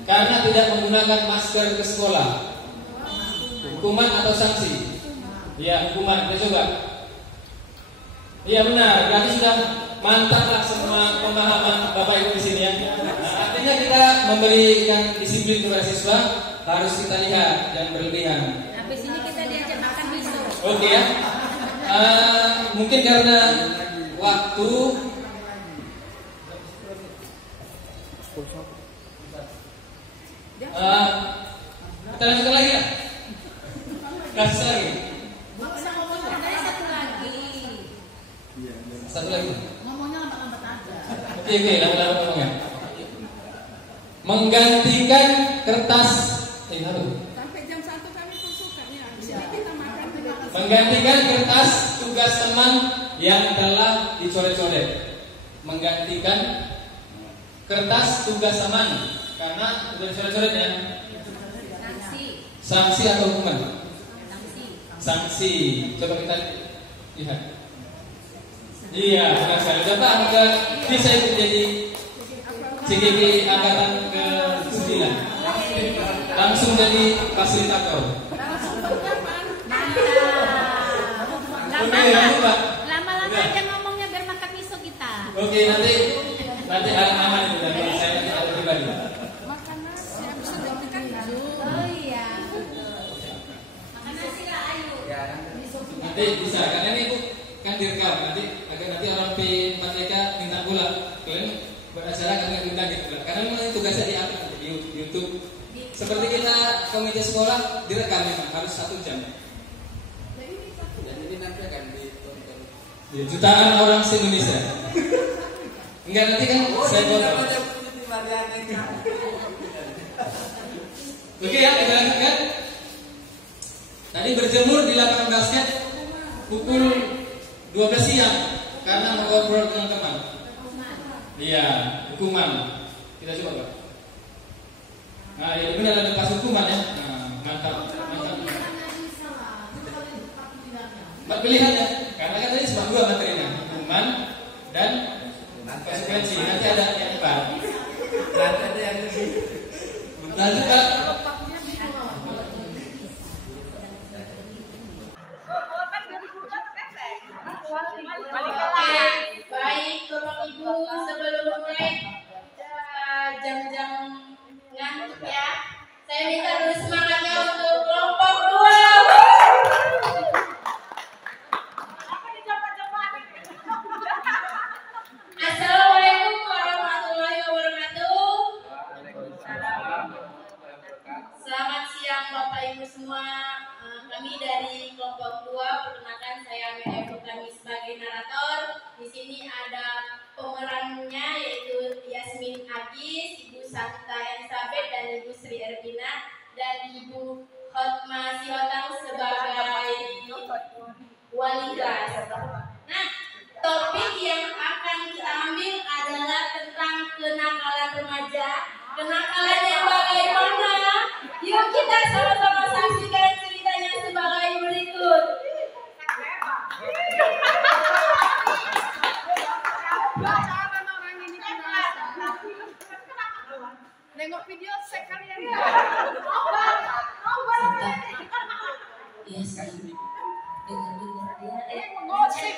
karena tidak menggunakan masker ke sekolah. Hukuman atau sanksi? Iya, hukuman. Kita coba. Iya benar, berarti sudah mantap lah semua pemahaman Bapak Ibu di sini ya. Nah, artinya kita memberikan disiplin kepada siswa harus kita lihat dan berlebihan. Habis ini kita diajak makan miso. Oke ya. Mungkin karena waktu kita lanjutkan lagi ya. Kasih lagi. Ada satu lagi. Satu lagi. Ngomongnya lambat-lambat aja. Oke, lama-lama ngomongnya. Menggantikan kertas apa? Sampai jam 1 kami pun suka ya. Habis ini kita makan juga. Menggantikan kertas tugas teman yang telah dicoret-coret. Menggantikan kertas tugas teman karena sudah dicoret-coret ya. Sanksi. Sanksi atau hukuman? Sanksi. Sanksi. Coba kita lihat. Iya, benar sekali. Coba Anda bisa ikut jadi CGG angkatan ke-9. Langsung jadi fasilitator. Lama-lama aja ngomongnya biar makan miso kita. Oke, nanti aman itu nanti saya nanti ada pribadi. Makan nasi habis itu nanti kan Oh iya. Makan nasi lah ayo. Nanti bisa karena ini Bu kan direkam nanti agar nanti orang P4TK minta pulang. Kalian beracara kalian undang gitu lah. Karena memang tugasnya diupload nanti di YouTube. Seperti kita komite sekolah direkam memang harus 1 jam. Dan ini nanti akan ditonton. Jutaan orang se-Indonesia. Enggak nanti kan saya foto. Oke ya, kita lanjutkan. Tadi berjemur di lapangan basket pukul 12 siang karena mengobrol dengan teman. Iya, hukuman. Kita coba Pak. Nah, ya benar ada pas hukuman ya. Nah, mantap. Pilihan ya, karena kan tadi cuma 2 materinya, hukuman dan konsekuensi. Nanti ada yang depan. Nanti ada yang lebih. Lanjut Pak. Baik, Bapak Ibu, sebelum mulai jam-jam ngantuk ya, saya minta dulu semangatnya untuk kelompok 2. Assalamualaikum warahmatullahi wabarakatuh. Selamat siang Bapak Ibu semua. Kami dari kelompok 2, perkenalkan saya Amelia Putami sebagai narator. Di sini ada pemerannya yaitu Yasmin Agis, Ibu Santa Elizabeth dan Ibu Sri Ervina dan Ibu Hotma Sihotang sebagai wali kelas. Nah, topik yang akan kita ambil adalah tentang kenakalan remaja. Kenakalan yang bagaimana? Yuk kita sama-sama saksikan ceritanya sebagai berikut. nengok video sekalian. Iya sih. Dengar-dengar dia. Gosip.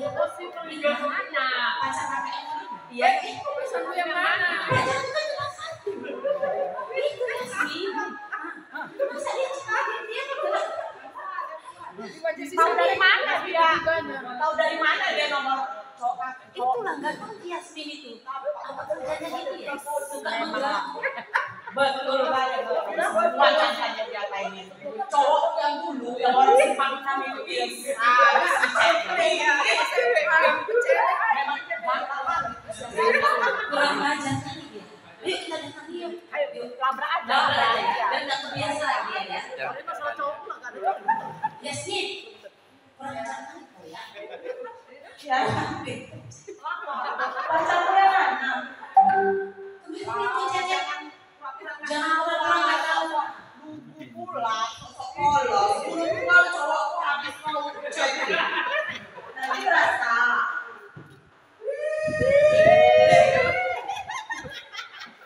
Gosip dari mana? Itulah nggak tahu Yasmin itu apa kerjanya gitu ya, suka menggerak. Betul banget. Macam saja dia kayak gitu. Cowok yang dulu yang orang simpang itu bisa Kurang ajar kali dia. Yuk kita datang yuk. ayo labrak aja. Dan nggak terbiasa dia ya. Tapi masalah cowok pula kan. Yasmin, kurang ajar kali kau ya. Ya. Pacarmu yang mana? Kemarin itu jajan. Jangan orang-orang nggak tahu. Pulang, polos. Pulang cowokku habis mau cek. Nanti rasa.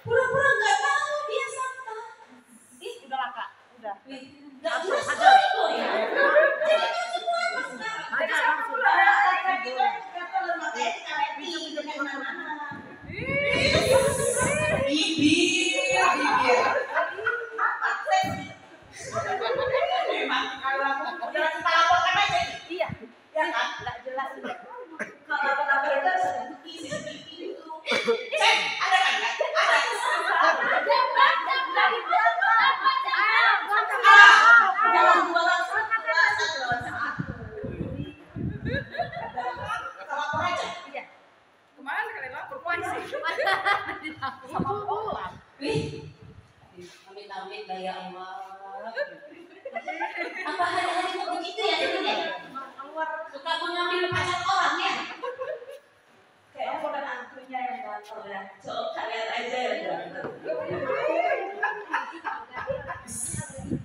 Pura-pura nggak tahu dia santa. Udah lah kak, udah. Nggak jelas sekali kok ya. Jadi dia semua apa sekarang? Aja langsung. Bibir. Memang kalau aku udah kita laporkan aja. Iya. Ya kan? Nggak jelas. Kalau apa-apa itu harus ada bukti CCTV itu. Cek, ada kan? Ada. Jangan dua lawan satu lawan satu. Kita lapor aja. Iya. Kemarin kalian lapor polisi. Sama orang. Amit-amit daya Allah. Apa hari-hari kok begitu ya ini? Suka mengambil pacar orang ya? Kayaknya bukan antunya yang datang ya. Coba kalian aja yang datang.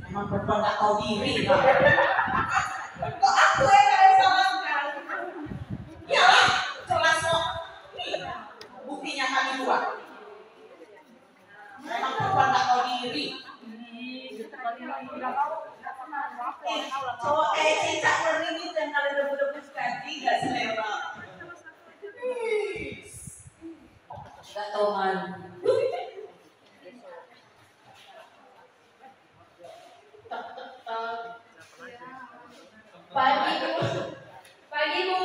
Emang perempuan gak tahu diri kan? Kok aku yang kalian salahkan? Iyalah, jelas kok. Nih, buktinya kami dua. Memang perempuan gak tahu diri. Cowok kayak cicak ngeri gitu yang kalian rebut-rebut kaki gak selera. Gak tahu malu. Pagi Bu. Pagi Bu.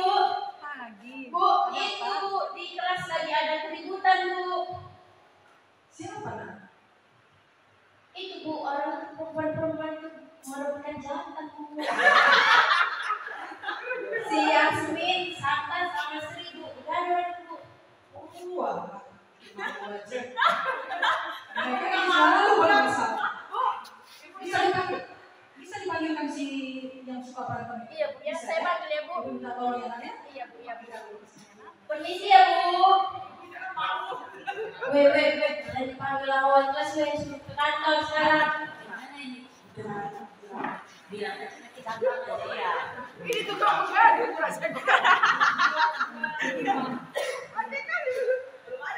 Bu, itu Bu di kelas lagi ada keributan Bu. Siapa nak? Itu Bu orang perempuan-perempuan itu merebutkan jantan Bu. Si Yasmin, Santa sama Sri Bu. Begadang Bu. Wah. Mereka kan selalu bermasalah. Bisa dipanggilkan si yang suka berantem. Iya Bu, ya saya panggil ya Bu. Minta tolong ya Nak ya. Iya Bu, ya Bu. Permisi ya Bu. Weh, jangan dipanggil lawan kelas weh, suruh ke kantor sekarang. Gimana ini? Bilang aja kita pulang aja ya. Ini tuh kamu kan?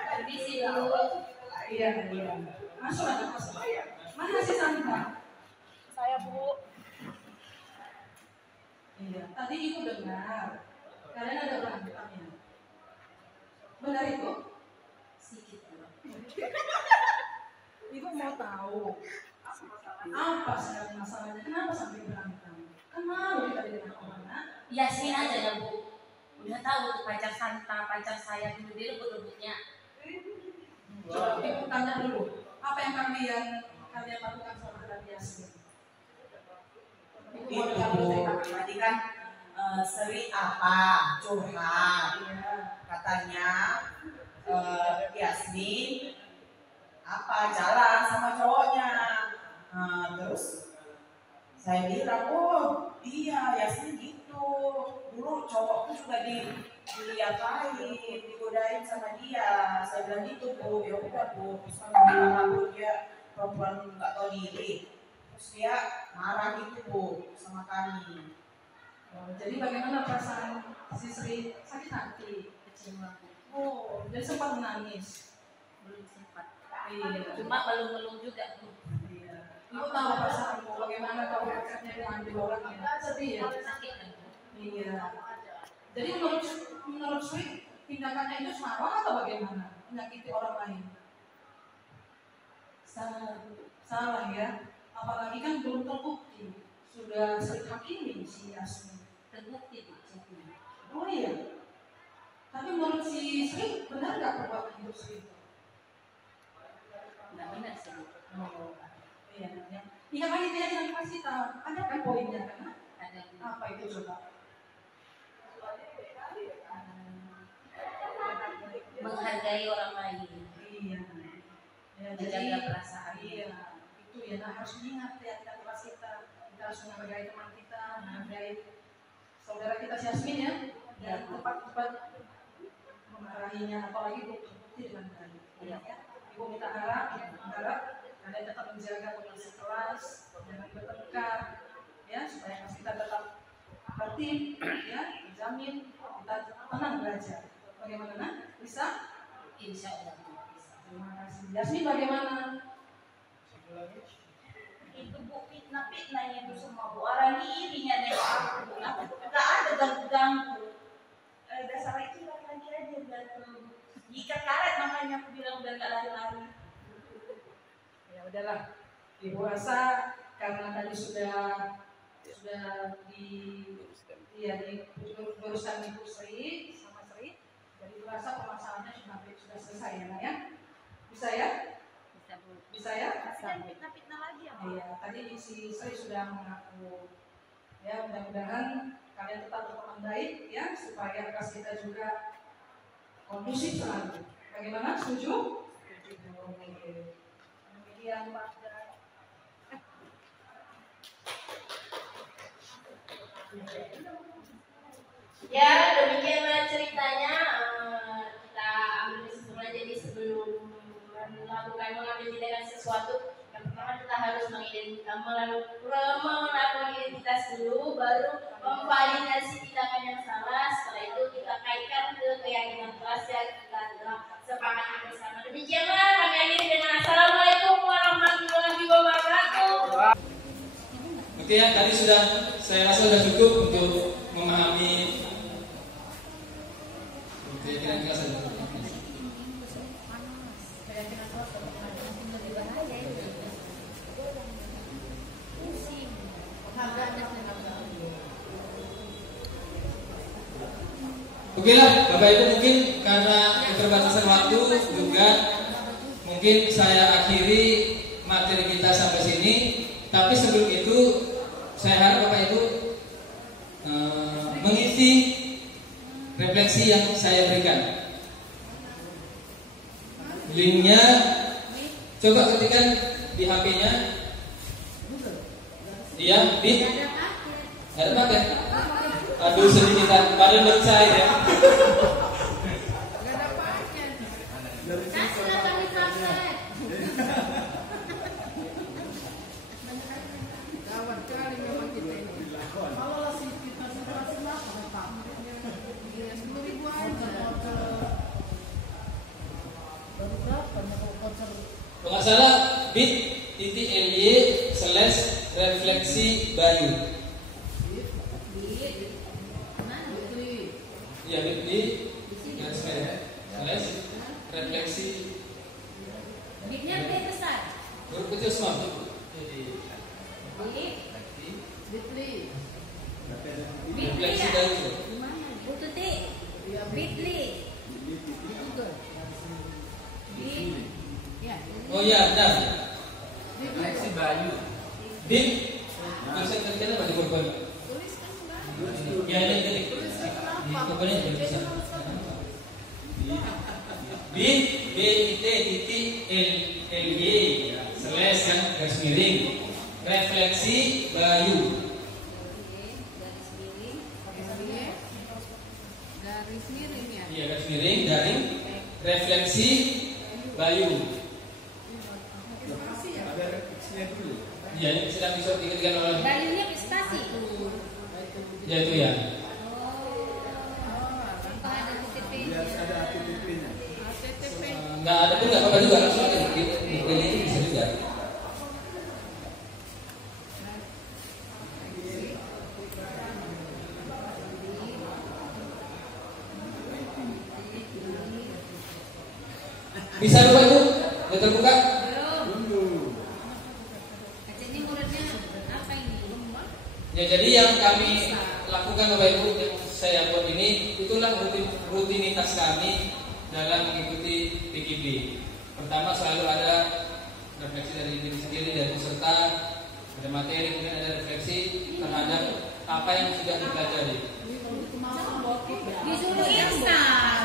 Permisi Bu. Iya. Masuk. Mana si Santa? Saya Bu. Iya. Tadi Ibu dengar. Kalian ada berantemnya. Benar itu? Sedikit Bu. Ibu mau tahu apa sebenarnya masalahnya? Kenapa sampai berantem? Kan malu kita dengan orang. Yasmin aja ya Bu. Udah tahu tuh pacar Santa, pacar saya dulu dia rebut-rebutnya. Coba Ibu tanya dulu. Apa yang kalian lakukan sama terhadap Yasmin? Ibu mau dengar Tadi kan Sri apa? Curhat. Katanya Yasmin apa jalan sama cowoknya. Terus saya bilang, oh iya Yasmin gitu. Dulu cowokku juga diapain, digodain sama dia. Saya bilang gitu Bu, ya udah Bu. Terus kami bilang aku dia perempuan nggak tahu diri. Terus dia marah gitu Bu sama kami. Jadi bagaimana perasaan si Sri? Sakit hati? Kecewa Bu. Oh, jadi sempat menangis. Belum sempat. Iya. Cuma belum juga Bu. Iya. Ibu tahu perasaanmu bagaimana kalau paketnya diambil orang ya? Sedih ya? Sakit kan Bu. Iya. Jadi menurut Sri tindakannya itu salah atau bagaimana? Menyakiti orang lain? Salah Bu. Salah ya. Apalagi kan belum terbukti. Sudah sering hakimi si Yasmin. Terbukti Bu. Oh iya. Tapi menurut si Sri benar nggak perbuatan hidup Sri? Nggak benar sih. Oh, iya. Ingat lagi dia yang kasih tahu. Ada kan poinnya kan? Ada. Apa itu coba? Menghargai orang lain. Iya. Ya, Menjaga perasaan. Iya. Itu ya, nah, harus diingat ya kita kelas kita harus menghargai teman kita, menghargai saudara kita si Yasmin ya, dan tepat-tepat memarahinya, apalagi bukti dengan baik. Ya. Ibu minta harap kalian tetap menjaga kondisi kelas, jangan bertengkar, ya supaya kelas kita tetap tertib, ya, dijamin kita tenang belajar. Bagaimana? Bisa? Insya Allah bisa. Terima kasih. Yasmin bagaimana? Itu Bu, fitnah-fitnahnya itu semua Bu, orang irinya dari aku, nggak ada ganggu-ganggu. Dasar itu laki-laki aja berantem. Jika karet makanya aku bilang udah nggak lari-lari. Ya udahlah, Ibu rasa karena tadi sudah di urusan Ibu Sri sama Sri, jadi Ibu rasa permasalahannya sudah selesai ya, Nak ya? Bisa ya? Bisa ya? Fitnah-fitnah lagi ya. Iya, tadi si Sri sudah mengaku. Ya, mudah-mudahan kalian tetap berteman baik ya, supaya kelas kita juga kondusif selalu. Bagaimana? Setuju? Oke. Demikian Pak. Ya, demikianlah ceritanya. Kita ambil kesimpulan, jadi sebelum mengambil tindakan sesuatu, yang pertama kita harus melakukan identitas dulu, baru memvalidasi tindakan yang salah. Setelah itu kita kaitkan ke keyakinan kelas yang kita telah sepakati bersama. Demikianlah kami akhiri dengan assalamualaikum warahmatullahi wabarakatuh. Oke ya, tadi saya rasa sudah cukup untuk memahami. Oke, kira-kira saja. Oke lah, Bapak Ibu, mungkin karena keterbatasan waktu juga mungkin saya akhiri materi kita sampai sini. Tapi sebelum itu saya harap Bapak Ibu mengisi refleksi yang saya berikan. Linknya coba ketikkan di HP-nya. Iya, di ada paket. Aduh, sedikitan, padahal menurut saya. Kalau nggak salah bit.ly/refleksi Bayu. Iya, bit.ly/refleksi. Bitnya lebih besar. Huruf kecil semua. Refleksi Bayu. Bit.ly. Bit.ly. Oh iya, benar. Refleksi Bayu. Bit. Tulisan kerjanya apa di korban? Ya, ini ketik. Di korbannya tidak bisa. bit.ly/refleksi Bayu. Garis miring ya. Iya, garis miring dari refleksi Bayu. Ada refleksinya dulu. Iya, ini sedang diketikkan oleh. Bayunya prestasi. Ya itu ya. Biar ada ATTP-nya. Nggak ada pun nggak apa-apa juga, langsung aja di ini bisa juga. Bisa Bapak Ibu? Udah terbuka? Ini muridnya apa ini? Ya, jadi yang kami lakukan Bapak Ibu, yang saya buat ini itulah itulah rutinitas kami dalam mengikuti PKB. Pertama selalu ada refleksi dari diri sendiri, dari peserta, ada materi, kemudian ada refleksi terhadap apa yang sudah dipelajari. Disuruh instan.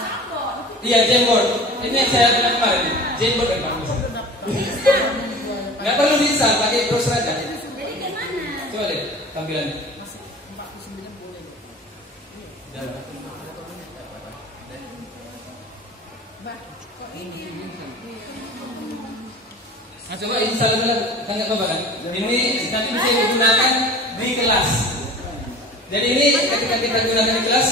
Iya, Jamboard. Ini yang saya bilang kemarin. Jamboard kan Pak Musa. Nggak perlu bisa, pakai browser aja. Jadi gimana? Coba deh tampilannya. Nah, coba install dulu, kan nggak apa-apa kan? Ini nanti bisa digunakan di kelas. Jadi ini ketika kita gunakan di kelas,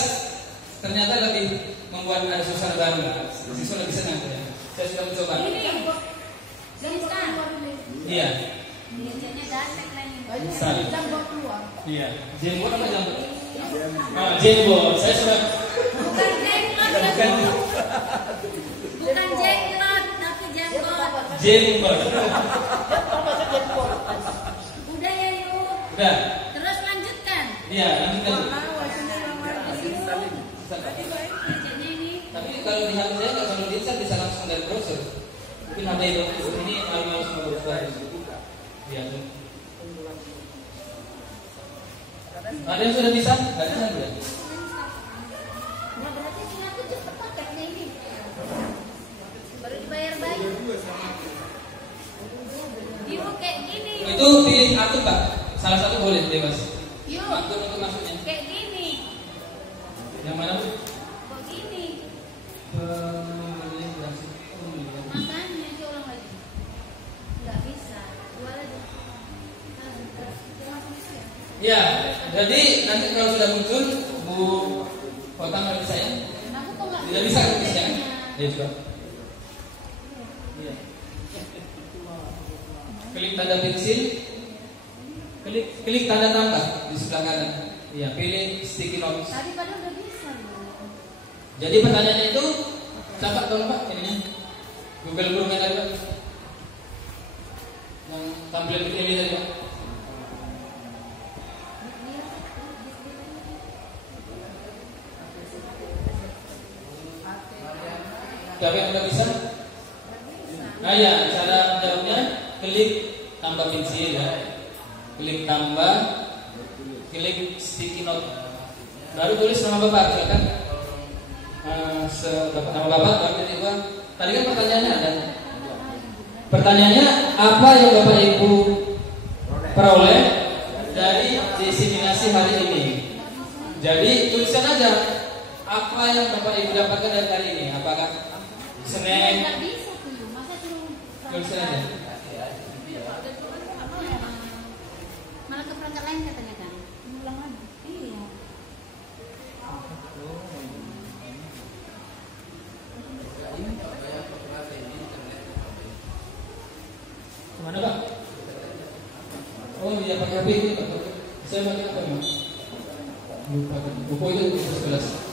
ternyata lebih membuat ada suasana baru. Siswa lebih senang ya. Saya sudah mencoba. Iya. Iya. Jamboard apa jamboard? Jamboard. Saya sudah. Bukan jenglot, bukan jenglot, tapi jenggot. Jamboard. Udah ya yuk. Udah. Terus lanjutkan. Iya, lanjutkan. Tapi kalau di HP saya nggak selalu diinstal, bisa langsung dari browser. Mungkin HP ini harus membuka. Iya. Ada yang sudah bisa? Nggak bisa ya? Nah berarti sini aku cepet paketnya ini. Baru dibayar-bayar. Yuk kayak gini. Itu pilih akun Pak. Salah satu boleh bebas. Yuk. Akun untuk masuknya. Kayak gini. Yang mana Bu? Kok gini? Pembelian Makanya diulang lagi. Nggak bisa. Dua lagi. Ya, jadi nanti kalau sudah muncul Bu Kota nggak bisa ya? Aku kok nggak Tidak bisa bisa. Ya coba. Iya. Klik tanda pensil. Klik tanda tambah di sebelah kanan. Iya, pilih sticky notes. Tadi padahal udah bisa loh. Jadi pertanyaannya itu coba tolong Pak ininya. Google Chrome tadi Pak. Yang tampilan ini tadi Pak. Siapa yang udah bisa? Nah ya, cara jawabnya klik tambah pensil ya. Klik tambah, klik sticky note. Baru tulis nama Bapak, silakan. Nama Bapak, baru ketik gua. Tadi kan pertanyaannya ada. Pertanyaannya apa yang Bapak Ibu peroleh dari diseminasi hari ini? Jadi tuliskan aja apa yang Bapak Ibu dapatkan dari hari ini. Apakah snack? Nggak bisa tuh. Masa suruh Tuliskan aja. malah ke perangkat lain katanya kan. Ulang lagi. Iya. Kemana Pak? Oh iya pakai HP itu Pak. Saya pakai apa Pak? Lupa kan. Buku itu 11.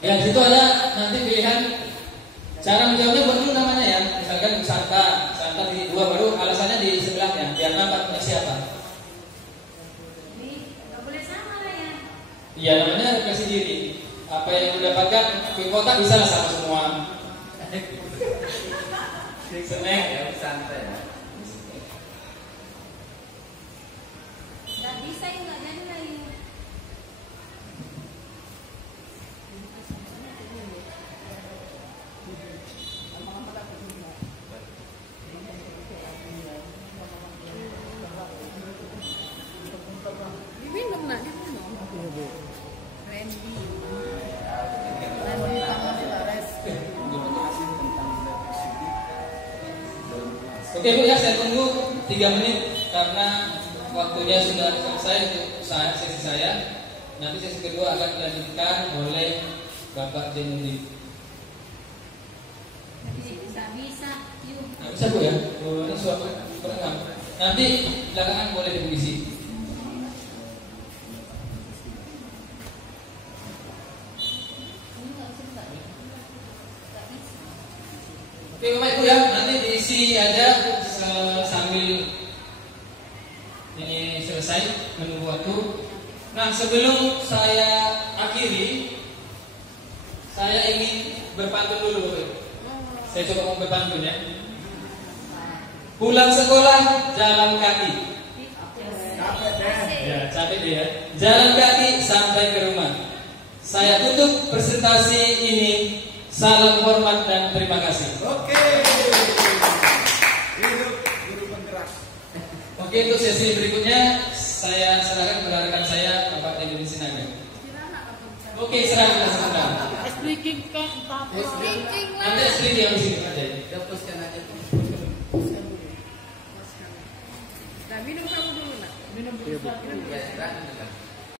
Ya di situ ada nanti pilihan cara menjawabnya, buat dulu namanya ya. Misalkan Santa di 2 baru alasannya di sebelahnya biar nampak punya siapa. Nggak boleh sama lah ya. Iya namanya refleksi diri. Apa yang didapatkan di kota bisa lah sama semua. Snack ya santai ya. Nggak bisa yuk, nggak jadi lah yuk. Diminum nak, diminum. Randy. Oke Bu ya, saya tunggu 3 menit karena waktunya sudah selesai untuk sesi saya. Nanti sesi kedua akan dilanjutkan oleh Bapak Jenundi. Nggak bisa. Yuk. Nah, bisa Bu ya? Ini suatu program. Nanti belakangan boleh diisi. Oke Bapak Ibu ya, nanti diisi diskusi aja sambil ini selesai menunggu waktu. Nah, sebelum saya akhiri, saya ingin berpantun dulu. Saya coba berpantun ya. Pulang sekolah jalan kaki. Ya, capek dia. Jalan kaki sampai ke rumah. Saya tutup presentasi ini. Salam hormat dan terima kasih. Oke. Hidup guru penggerak. Oke, untuk sesi berikutnya saya serahkan kepada rekan saya Bapak Teddy Sinaga. Oke, serahkan sebentar. Speaking kan Nanti speaking yang sini aja. Dapuskan aja. Nah, minum kamu dulu nak. minum dulu. Ya,